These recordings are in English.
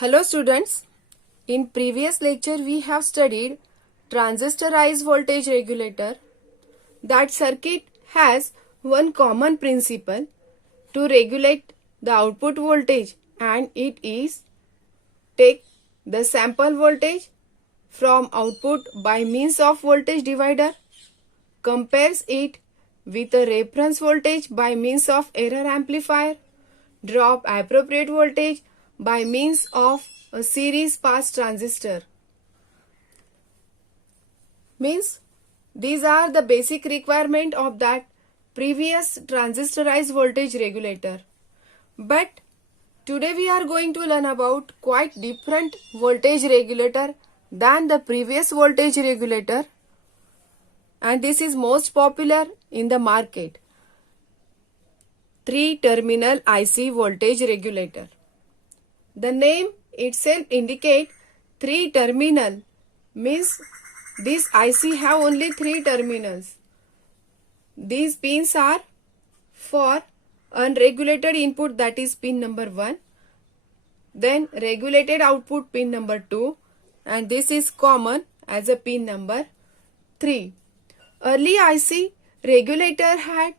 Hello students, in previous lecture we have studied transistorized voltage regulator. That circuit has one common principle to regulate the output voltage, and it is take the sample voltage from output by means of voltage divider, compares it with a reference voltage by means of error amplifier, drop appropriate voltage by means of a series pass transistor. Means these are the basic requirement of that previous transistorized voltage regulator. But today we are going to learn about quite different voltage regulator than the previous voltage regulator, and this is most popular in the market. 3-terminal IC voltage regulator. The name itself indicates 3-terminal, means this IC have only 3 terminals. These pins are for unregulated input, that is pin number 1, then regulated output pin number 2, and this is common as a pin number 3. Early IC regulator had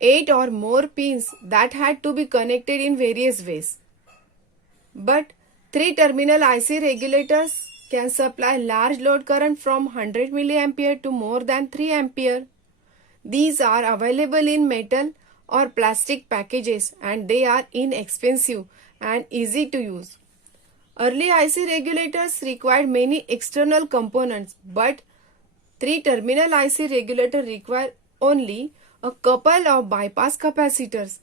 8 or more pins that had to be connected in various ways. But 3-terminal IC regulators can supply large load current from 100 mA to more than 3 ampere. These are available in metal or plastic packages, and they are inexpensive and easy to use. Early IC regulators required many external components, but 3-terminal IC regulator require only a couple of bypass capacitors.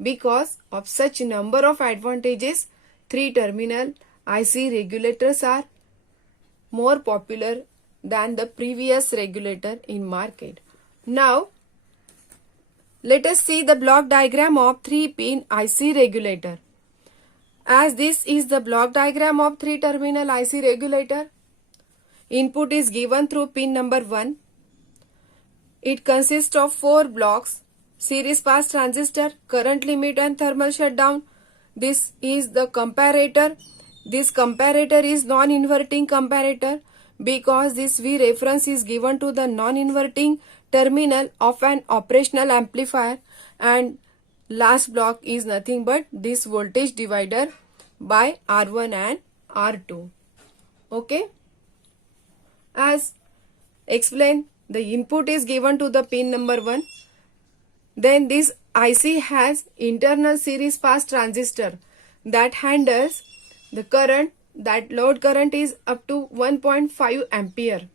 Because of such number of advantages, 3-terminal IC regulators are more popular than the previous regulator in market. Now, let us see the block diagram of 3-pin IC regulator. As this is the block diagram of 3-terminal IC regulator, input is given through pin number 1. It consists of 4 blocks: series pass transistor, current limit and thermal shutdown. This is the comparator. This comparator is non-inverting comparator because this V reference is given to the non-inverting terminal of an operational amplifier, and last block is nothing but this voltage divider by R1 and R2. Okay. As explained, the input is given to the pin number 1. Then this IC has internal series pass transistor that handles the current. That load current is up to 1.5 ampere.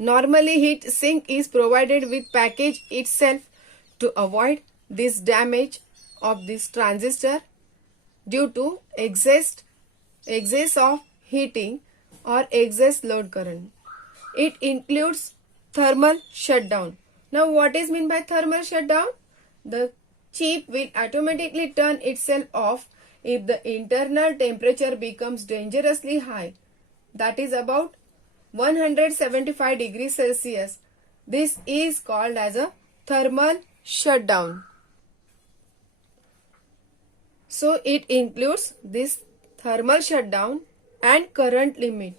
Normally heat sink is provided with package itself to avoid this damage of this transistor due to excess of heating or excess load current. It includes thermal shutdown. Now what is meant by thermal shutdown? The chip will automatically turn itself off if the internal temperature becomes dangerously high, that is about 175 degrees Celsius. This is called as a thermal shutdown. So it includes this thermal shutdown and current limit,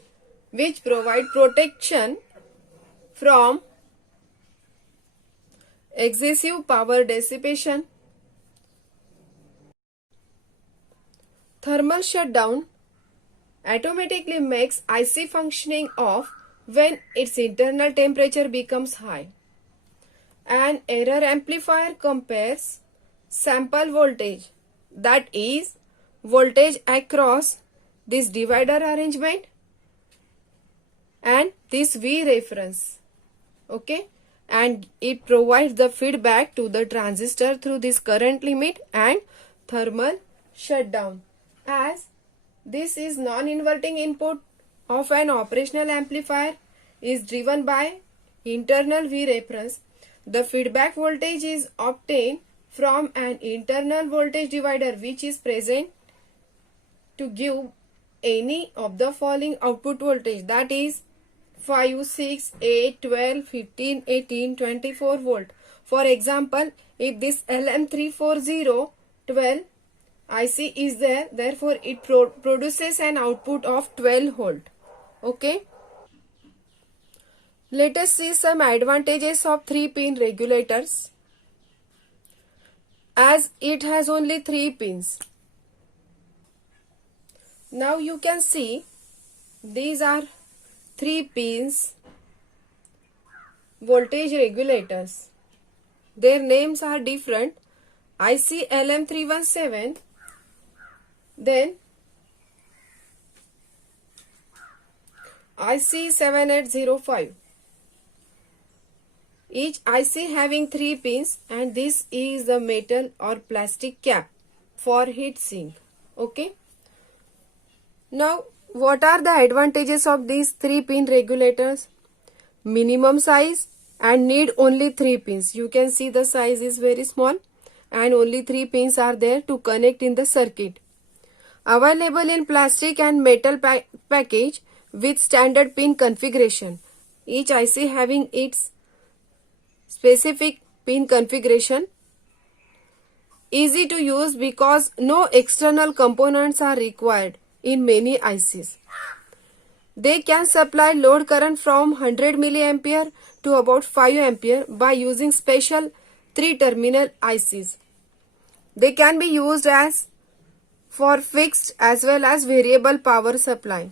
which provide protection from excessive power dissipation. Thermal shutdown automatically makes IC functioning off when its internal temperature becomes high. An error amplifier compares sample voltage, that is voltage across this divider arrangement and this V reference. Okay, and it provides the feedback to the transistor through this current limit and thermal shutdown. As this is non-inverting input of an operational amplifier is driven by internal V reference, the feedback voltage is obtained from an internal voltage divider which is present to give any of the following output voltage, that is 5, 6, 8, 12, 15, 18, 24 volt. For example, if this LM340 12 IC is there, therefore it produces an output of 12 volt. Okay. Let us see some advantages of 3-pin regulators. As it has only 3 pins. Now you can see these are 3 pins voltage regulators. Their names are different. IC LM317, then IC 7805. Each IC having 3 pins, and this is the metal or plastic cap for heat sink. Okay. Now what are the advantages of these 3-pin regulators? Minimum size and need only 3 pins. You can see the size is very small and only 3 pins are there to connect in the circuit. Available in plastic and metal package with standard pin configuration. Each IC having its specific pin configuration. Easy to use because no external components are required in many ICs. They can supply load current from 100 mA to about 5 ampere by using special 3-terminal ICs. They can be used as for fixed as well as variable power supply.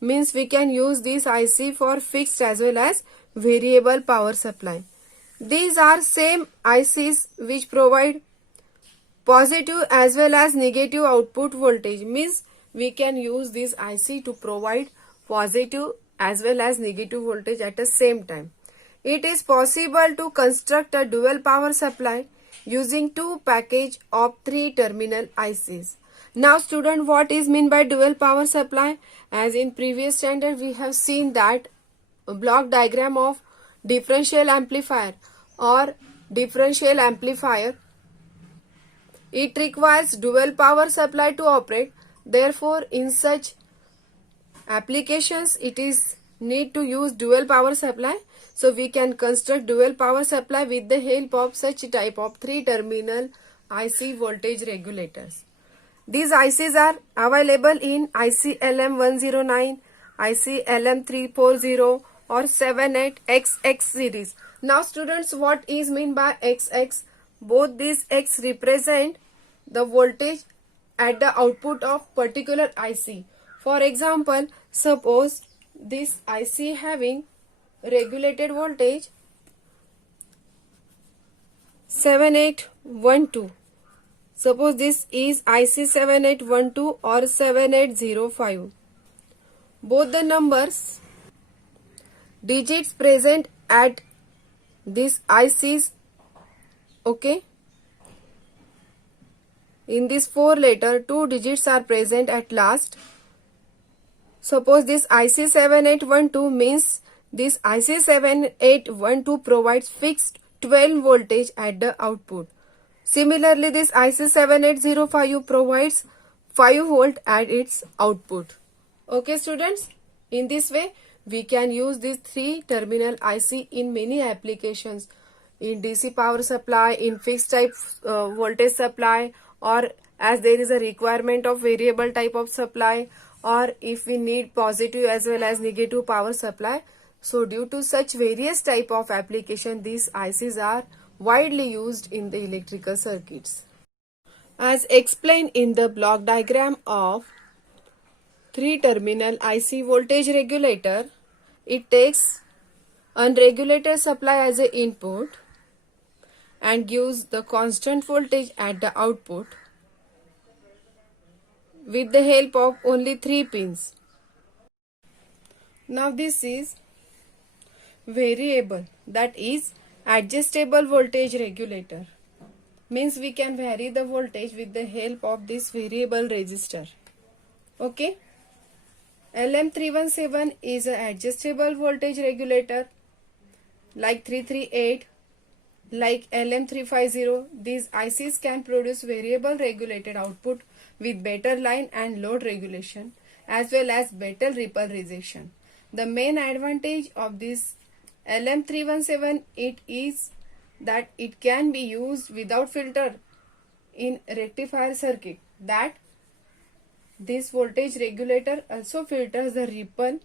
Means we can use this IC for fixed as well as variable power supply. These are same ICs which provide positive as well as negative output voltage. Means we can use this IC to provide positive as well as negative voltage at the same time. It is possible to construct a dual power supply using 2 package of 3-terminal ICs. Now student, what is mean by dual power supply? As in previous standard we have seen that a block diagram of differential amplifier or differential amplifier. It requires dual power supply to operate. Therefore, in such applications, it is need to use dual power supply. So, we can construct dual power supply with the help of such type of 3-terminal IC voltage regulators. These ICs are available in IC LM109, IC LM340 or 78XX series. Now students, what is mean by XX? Both these X represent the voltage at the output of particular IC. For example, suppose this IC having regulated voltage 7812. Suppose this is IC 7812 or 7805. Both the numbers, digits present at this ICs, okay. In this 4 letter, 2 digits are present at last. Suppose this IC 7812 means this IC 7812 provides fixed 12 voltage at the output. Similarly, this IC 7805 provides 5 volt at its output. Okay students, in this way we can use this 3-terminal IC in many applications, in DC power supply, in fixed type voltage supply, or as there is a requirement of variable type of supply, or if we need positive as well as negative power supply. So due to such various type of application, these ICs are widely used in the electrical circuits. As explained in the block diagram of 3-terminal IC voltage regulator, it takes unregulated supply as an input and gives the constant voltage at the output with the help of only 3 pins. Now this is variable, that is adjustable voltage regulator. Means we can vary the voltage with the help of this variable resistor. Okay. LM317 is an adjustable voltage regulator like 338, like LM350. These ICs can produce variable regulated output with better line and load regulation as well as better ripple rejection. The main advantage of this LM317 it is that it can be used without filter in rectifier circuit, that this voltage regulator also filters the ripple,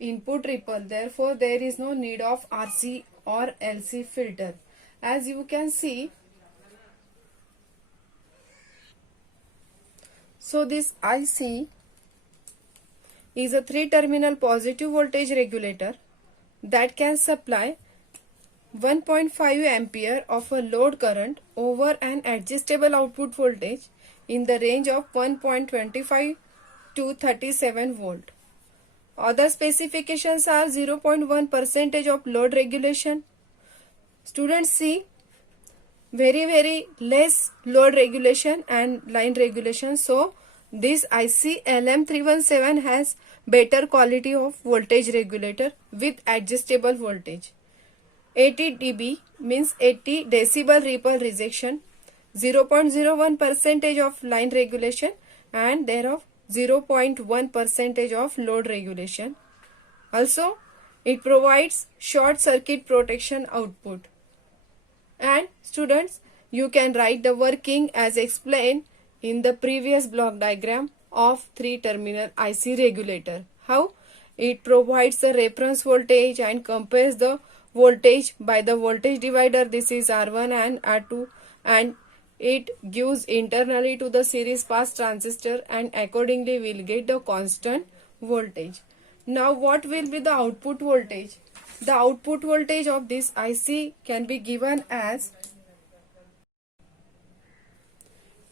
input ripple. Therefore, there is no need of RC or LC filter. As you can see, so this IC is a 3-terminal positive voltage regulator that can supply 1.5 ampere of a load current over an adjustable output voltage in the range of 1.25 to 37 volt. Other specifications are 0.1 percentage of load regulation. Students, see, very less load regulation and line regulation. So this IC LM317 has better quality of voltage regulator with adjustable voltage. 80 dB means 80 decibel ripple rejection, 0.01 percentage of line regulation, and thereof 0.1 percentage of load regulation. Also, it provides short circuit protection output. And students, you can write the working as explained in the previous block diagram of 3-terminal IC regulator. How? It provides the reference voltage and compares the voltage by the voltage divider. This is R1 and R2, and it gives internally to the series pass transistor, and accordingly we will get the constant voltage. Now what will be the output voltage? The output voltage of this IC can be given as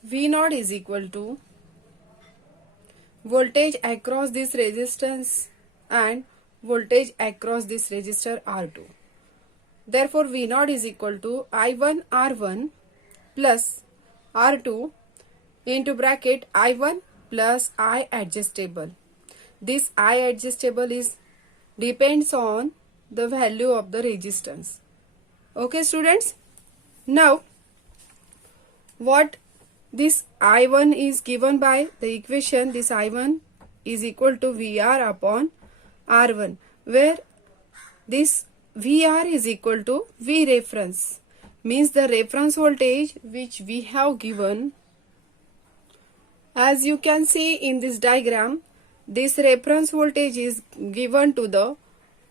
V0 is equal to voltage across this resistance and voltage across this resistor R2. Therefore, V0 is equal to I1 R1 plus R2 into bracket I1 plus I adjustable. This I adjustable is depends on the value of the resistance. Okay, students. Now, what this I1 is given by the equation, this I1 is equal to VR upon R1, where this VR is equal to V reference, means the reference voltage which we have given. As you can see in this diagram, this reference voltage is given to the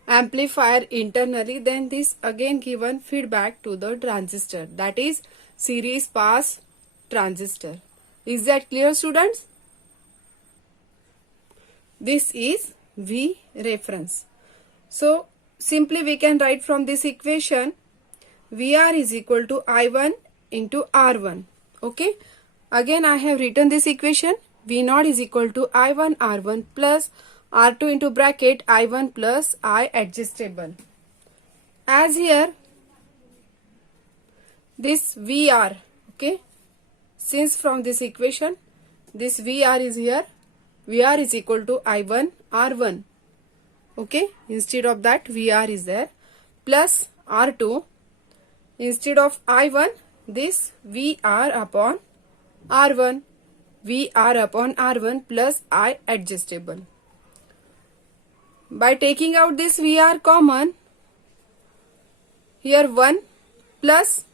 amplifier internally, then this again given feedback to the transistor, that is series pass transistor. Is that clear, students? This is V reference. So simply we can write from this equation VR is equal to I1 into R1. Okay, again I have written this equation. V0 is equal to I1 R1 plus R2 into bracket I1 plus I adjustable. As here this VR, okay, since from this equation this VR is here, VR is equal to I1 R1. Okay, instead of that VR is there, plus R2, instead of I1 this VR upon R1, VR upon R1 plus I adjustable. By taking out this VR common, here 1 plus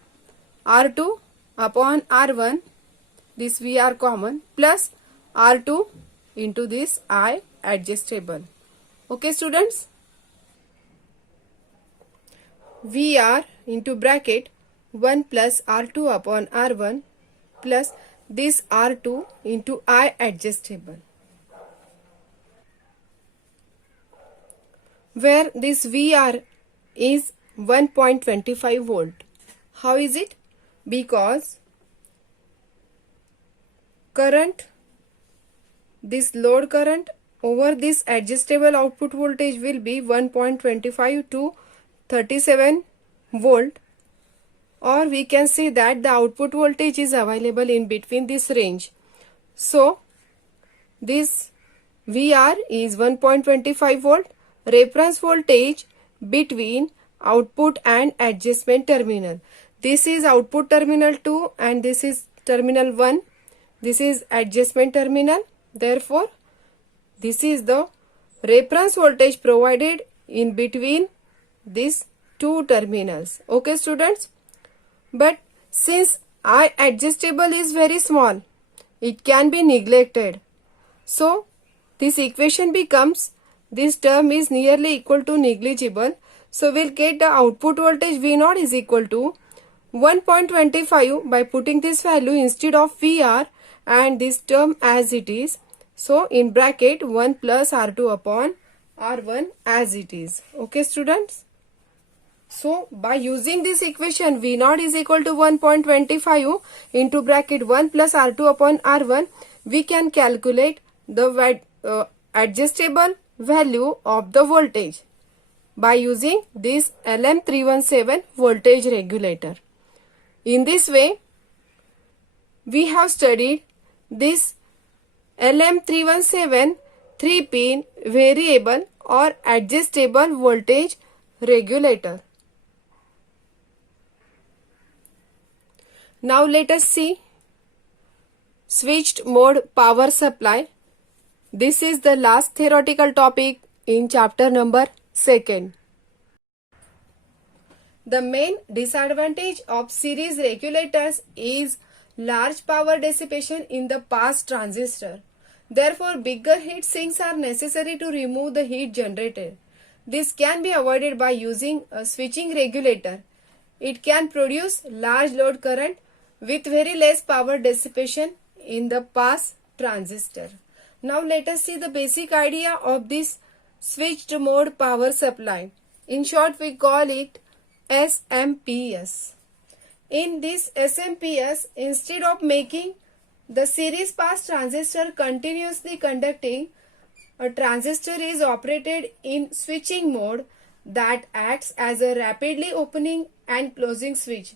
R2 upon R1, this VR common, plus R2 into this I adjustable. Okay, students, VR into bracket 1 plus R2 upon R1 plus this R2 into I adjustable, where this VR is 1.25 volt. How is it? Because current, this load current over this adjustable output voltage will be 1.25 to 37 volt, or we can say that the output voltage is available in between this range. So this VR is 1.25 volt, reference voltage between output and adjustment terminal. This is output terminal 2 and this is terminal 1. This is adjustment terminal. Therefore, this is the reference voltage provided in between these two terminals. Okay, students. But since I adjustable is very small. It can be neglected. So, this equation becomes, this term is nearly equal to negligible. So, we'll get the output voltage V0 is equal to 1.25 by putting this value instead of VR and this term as it is. So, in bracket 1 plus R2 upon R1 as it is. Okay, students? So, by using this equation V0 is equal to 1.25 into bracket 1 plus R2 upon R1, we can calculate the adjustable value of the voltage by using this LM317 voltage regulator. In this way, we have studied this LM317 3-pin variable or adjustable voltage regulator. Now let us see switched mode power supply. This is the last theoretical topic in chapter number 2. The main disadvantage of series regulators is large power dissipation in the pass transistor. Therefore, bigger heat sinks are necessary to remove the heat generated. This can be avoided by using a switching regulator. It can produce large load current with very less power dissipation in the pass transistor. Now let us see the basic idea of this switched mode power supply. In short, we call it SMPS. In this SMPS, instead of making the series pass transistor continuously conducting, a transistor is operated in switching mode that acts as a rapidly opening and closing switch.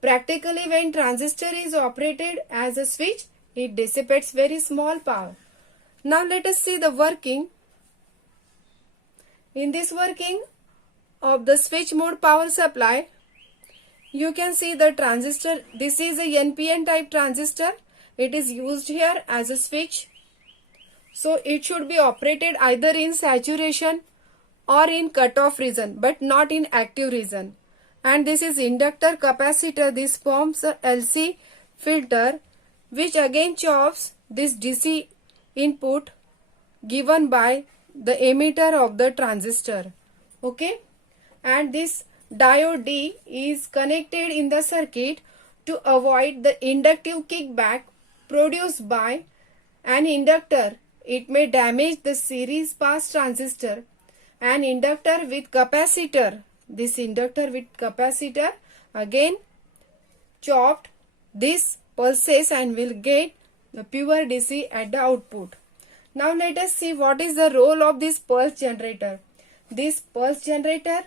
Practically, when transistor is operated as a switch, it dissipates very small power. Now let us see the working. In this working of the switch mode power supply, you can see the transistor. This is a NPN type transistor. It is used here as a switch. So it should be operated either in saturation or in cutoff region, but not in active region. And this is inductor capacitor. This forms a LC filter which again chops this DC input given by the emitter of the transistor. Okay, and this diode D is connected in the circuit to avoid the inductive kickback produced by an inductor. It may damage the series pass transistor. An inductor with capacitor, this inductor with capacitor again chopped this pulses and will get the pure DC at the output. Now let us see what is the role of this pulse generator. This pulse generator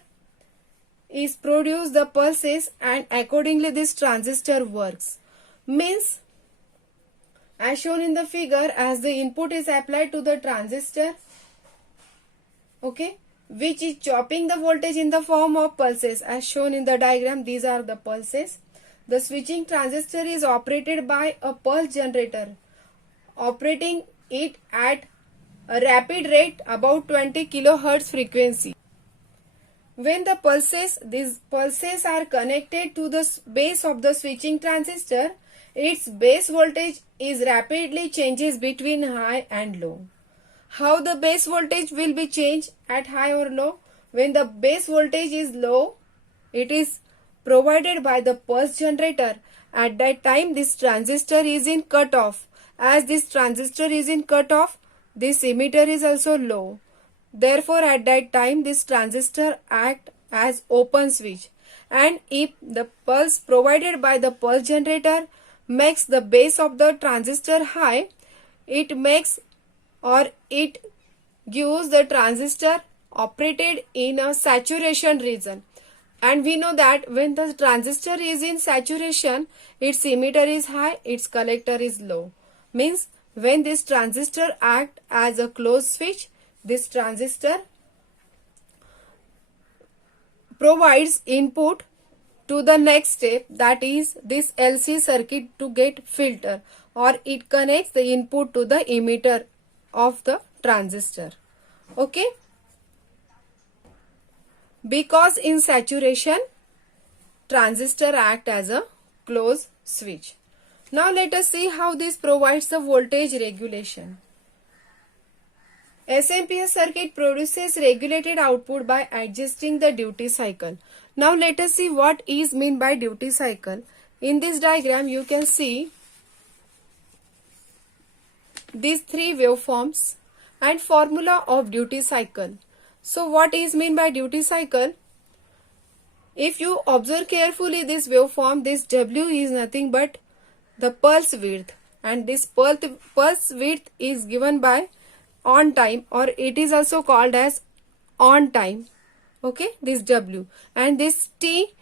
is produce the pulses and accordingly this transistor works. Means, as shown in the figure, as the input is applied to the transistor, okay, which is chopping the voltage in the form of pulses as shown in the diagram. These are the pulses. The switching transistor is operated by a pulse generator, operating it at a rapid rate about 20 kilohertz frequency. When the pulses, these pulses are connected to the base of the switching transistor, its base voltage is rapidly changes between high and low. How the base voltage will be changed at high or low? When the base voltage is low, it is provided by the pulse generator. At that time, this transistor is in cutoff. As this transistor is in cutoff, this emitter is also low. Therefore, at that time, this transistor acts as open switch. And if the pulse provided by the pulse generator makes the base of the transistor high, it makes or it gives the transistor operated in a saturation region. And we know that when the transistor is in saturation, its emitter is high, its collector is low. Means when this transistor acts as a closed switch, this transistor provides input to the next step, that is this LC circuit to get filter, or it connects the input to the emitter of the transistor. Okay, because in saturation transistor act as a closed switch. Now let us see how this provides the voltage regulation. SMPS circuit produces regulated output by adjusting the duty cycle. Now let us see what is meant by duty cycle. In this diagram you can see these three waveforms and formula of duty cycle. So what is meant by duty cycle? If you observe carefully this waveform, this W is nothing but the pulse width, and this pulse width is given by on time, or it is also called as on time. Okay, this W, and this T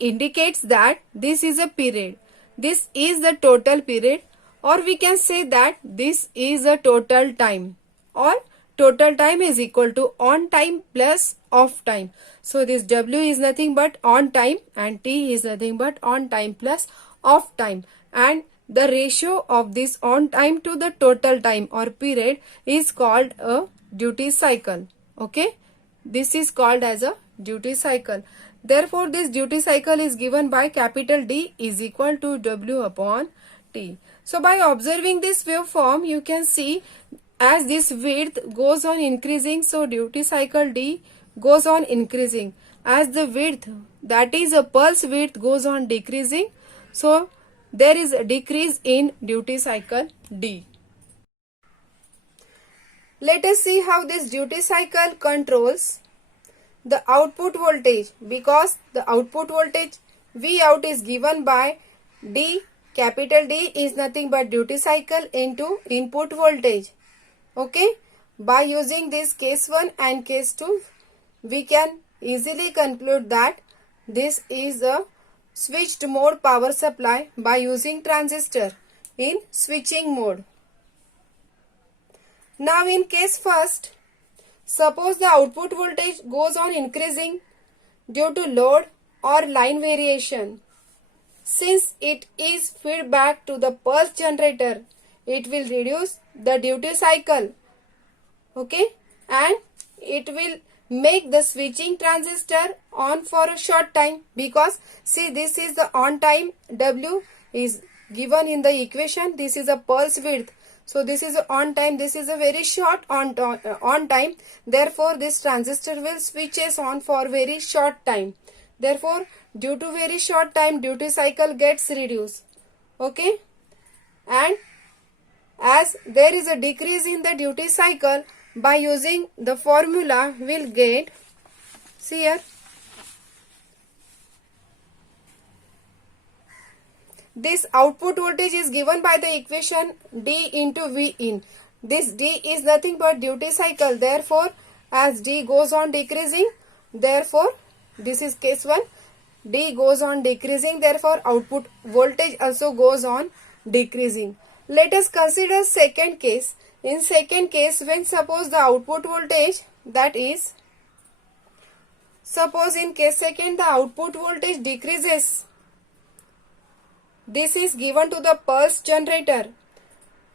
indicates that this is a period. This is the total period, or we can say that this is a total time, or total time is equal to on time plus off time. So this W is nothing but on time and T is nothing but on time plus off time, and the ratio of this on time to the total time or period is called a duty cycle. Okay, this is called as a duty cycle. Therefore this duty cycle is given by capital D is equal to W upon T. So by observing this waveform you can see as this width goes on increasing, so duty cycle D goes on increasing. As the width, that is a pulse width, goes on decreasing, so there is a decrease in duty cycle D. Let us see how this duty cycle controls the output voltage, because the output voltage V out is given by D. Capital D is nothing but duty cycle into input voltage. Okay, by using this case 1 and case 2 we can easily conclude that this is a switched mode power supply by using transistor in switching mode. Now in case first, suppose the output voltage goes on increasing due to load or line variation. Since it is feedback to the pulse generator, it will reduce the duty cycle. Okay, and it will make the switching transistor on for a short time, because see this is the on time, W is given in the equation, this is a pulse width, so this is on time, this is a very short on time, therefore this transistor will switches on for very short time. Therefore due to very short time duty cycle gets reduced. Okay, and as there is a decrease in the duty cycle, by using the formula we'll get, see here, this output voltage is given by the equation D into V in. This D is nothing but duty cycle, therefore as D goes on decreasing, therefore this is case 1, D goes on decreasing, therefore output voltage also goes on decreasing. Let us consider second case. In second case, when suppose the output voltage, that is, suppose in case second the output voltage decreases, this is given to the pulse generator.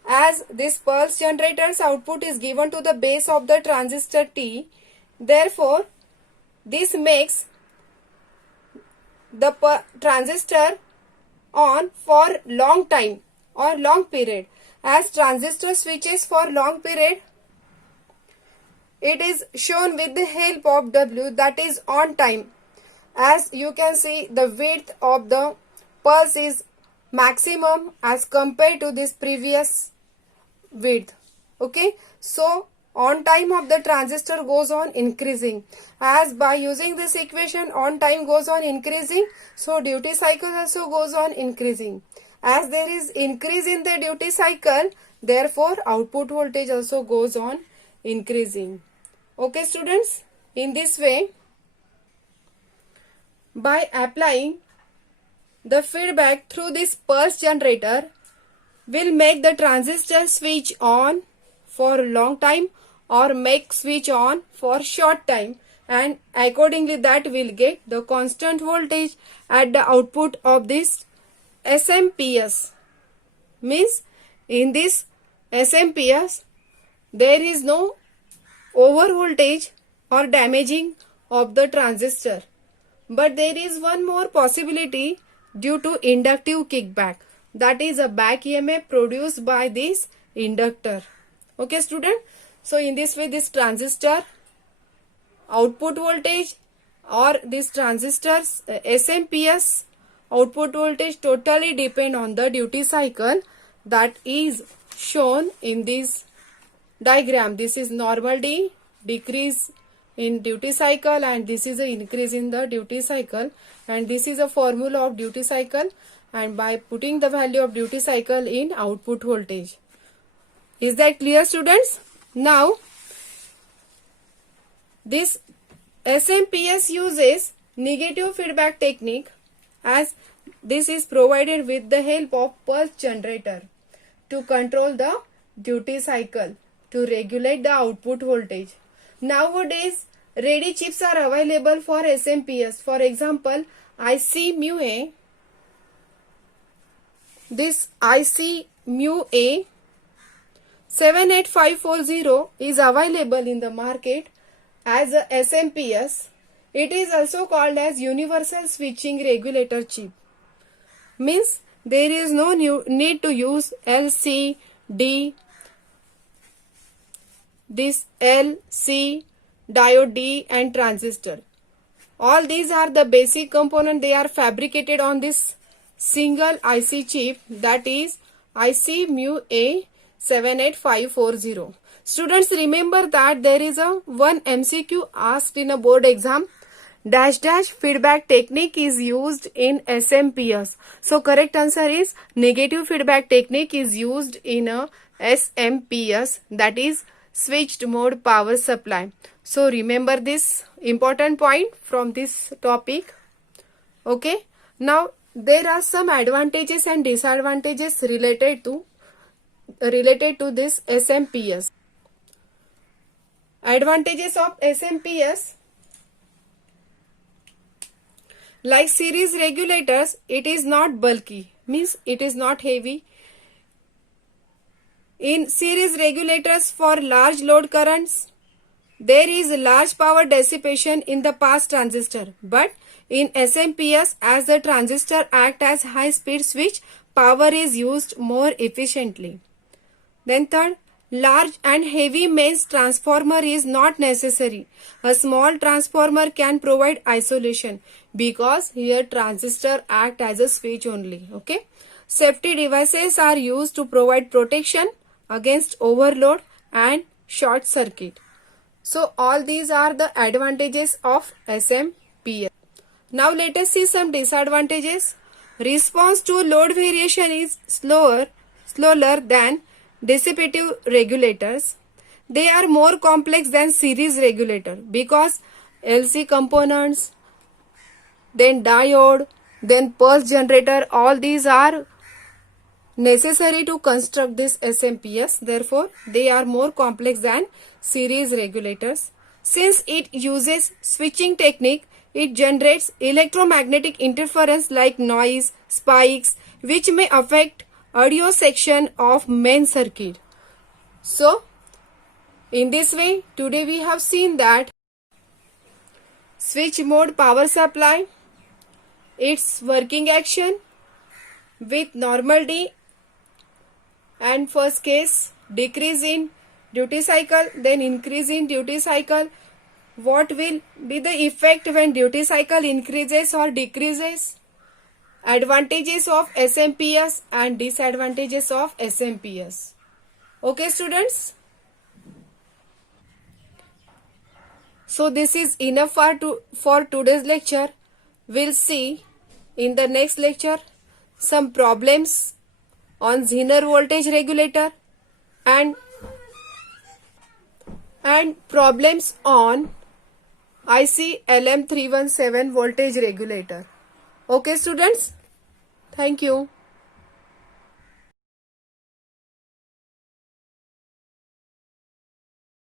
As this pulse generator's output is given to the base of the transistor T, therefore this makes the transistor on for long time or long period. As transistor switches for long period, it is shown with the help of W, that is on time. As you can see, the width of the pulse is maximum as compared to this previous width. Okay, so on time of the transistor goes on increasing. As by using this equation on time goes on increasing, so duty cycle also goes on increasing. As there is increase in the duty cycle, therefore output voltage also goes on increasing. Okay students, in this way, by applying the feedback through this pulse generator, will make the transistor switch on for long time or make switch on for short time, and accordingly that will get the constant voltage at the output of this SMPS. Means in this SMPS there is no over voltage or damaging of the transistor, but there is one more possibility, due to inductive kickback. That is a back EMF produced by this inductor. Okay, student. So in this way, this transistor output voltage or this transistor's SMPS output voltage totally depend on the duty cycle that is shown in this diagram. This is normal D, decrease in duty cycle, and this is an increase in the duty cycle, and this is a formula of duty cycle, and by putting the value of duty cycle in output voltage. Is that clear, students? Now this SMPS uses negative feedback technique, as this is provided with the help of pulse generator to control the duty cycle, to regulate the output voltage. Nowadays, ready chips are available for SMPS. For example, IC mu A. This IC mu A 78540 is available in the market as a SMPS. It is also called as universal switching regulator chip. Means there is no need to use LCD, this LC, diode D and transistor. All these are the basic component. They are fabricated on this single IC chip, that is IC mu A 78540. Students, remember that there is a one MCQ asked in a board exam. Dash dash feedback technique is used in SMPS. So correct answer is negative feedback technique is used in a SMPS, that is switched mode power supply. So remember this important point from this topic. Okay. Now there are some advantages and disadvantages related to this SMPS. Advantages of SMPS: like series regulators, it is not bulky, means it is not heavy. In series regulators for large load currents, there is large power dissipation in the pass transistor, but in SMPS, as the transistor act as high speed switch, power is used more efficiently. Then third, large and heavy mains transformer is not necessary. A small transformer can provide isolation because here transistor act as a switch only. Okay. Safety devices are used to provide protection against overload and short circuit. So all these are the advantages of SMPS. Now let us see some disadvantages. Response to load variation is slower than dissipative regulators. They are more complex than series regulator because LC components, then diode, then pulse generator, all these are necessary to construct this SMPS. Therefore, they are more complex than series regulators. Since it uses switching technique, it generates electromagnetic interference like noise, spikes, which may affect audio section of main circuit. So, in this way, today we have seen that switch mode power supply, its working action with normal D, and first case decrease in duty cycle, then increase in duty cycle. What will be the effect when duty cycle increases or decreases? Advantages of SMPS and disadvantages of SMPS. Okay, students. So this is enough for today's lecture. We'll see in the next lecture some problems on Zener voltage regulator and problems on IC LM317 voltage regulator. Okay, students. Thank you.